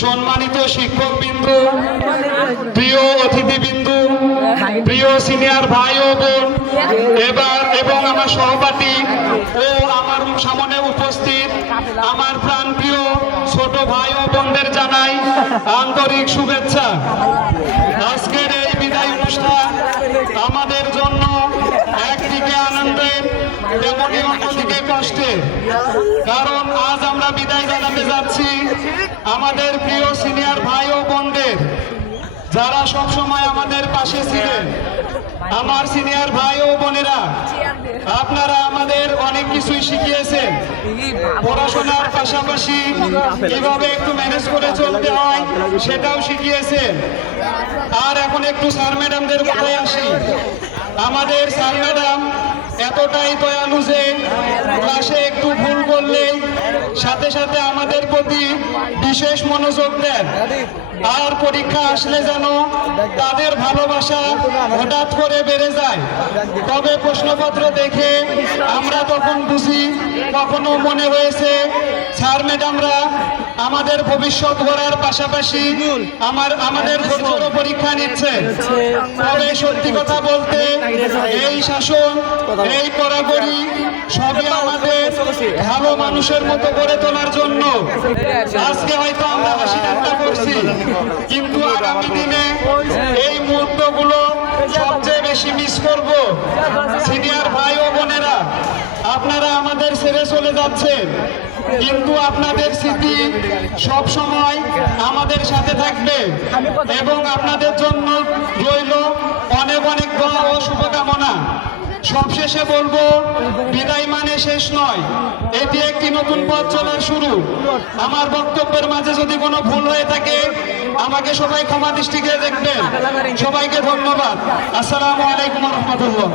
সম্মানিত শিক্ষকবৃন্দু, প্রিয় অতিথিবৃন্দু, প্রিয় সিনিয়র ভাই ও বোন এবং আমার সহপাঠী ও আমার সামনে উপস্থিত আমার প্রাণপ্রিয় ছোট ভাই ও বোনদের জানাই আন্তরিক শুভেচ্ছা। আজকের এই বিদায় অনুষ্ঠান আমাদের জন্য একদিকে আনন্দের তেমনি অন্যদিকে কষ্টের, কারণ আজ আমরা বিদায় জানাতে যাচ্ছি আমাদের প্রিয় সিনিয়র ভাই ও বোনদের, যারা সবসময় আমাদের পাশে ছিলেন। আমার সিনিয়র ভাই ও বোনেরা, আপনারা আমাদের অনেক কিছুই শিখিয়েছেন। পড়াশোনার পাশাপাশি কিভাবে একটু ম্যানেজ করে চলতে হয় সেটাও শিখিয়েছেন। আর এখন একটু স্যার ম্যাডামদের কথায় আসি। আমাদের স্যার ম্যাডাম এতটাই দয়ালু যে ক্লাসে একটু ভুল করলেই সাথে সাথে আমাদের প্রতি বিশেষ মনোযোগ দেন। আর পরীক্ষা আসলে যেন তাদের ভালোবাসা হঠাৎ করে বেড়ে যায়। তবে প্রশ্নপত্র দেখে আমরা তখন বুঝি, কখনো মনে হয়েছে স্যার ম্যাডামরা আমাদের ভবিষ্যৎ গড়ার পাশাপাশি আমাদের ধৈর্যের পরীক্ষা নিচ্ছে। তবে সত্যি কথা বলতে এই শাসন, এই কড়াকড়ি সবই আমাদের ভালো মানুষের মতো করে তোলার জন্য। আজকে হয়তো আমরা হাসি ঠাট্টা করছি, কিন্তু আগামী দিনে এই মুহূর্তগুলো সবচেয়ে বেশি মিস করব। সিনিয়র ভাই ও বোনেরা, আপনারা আমাদের ছেড়ে চলে যাচ্ছেন, কিন্তু আপনাদের স্মৃতি সব সময় আমাদের সাথে থাকবে এবং আপনাদের জন্য রইল অনেক অনেক দোয়া ও শুভকামনা। সবশেষে বলবো, বিদায় মানে শেষ নয়, এটি একটি নতুন পথ চলার শুরু। আমার বক্তব্যের মাঝে যদি কোনো ভুল হয়ে থাকে আমাকে সবাই ক্ষমা দৃষ্টিতে দেখবেন। সবাইকে ধন্যবাদ। আসসালামু আলাইকুম ওয়া রাহমাতুল্লাহ।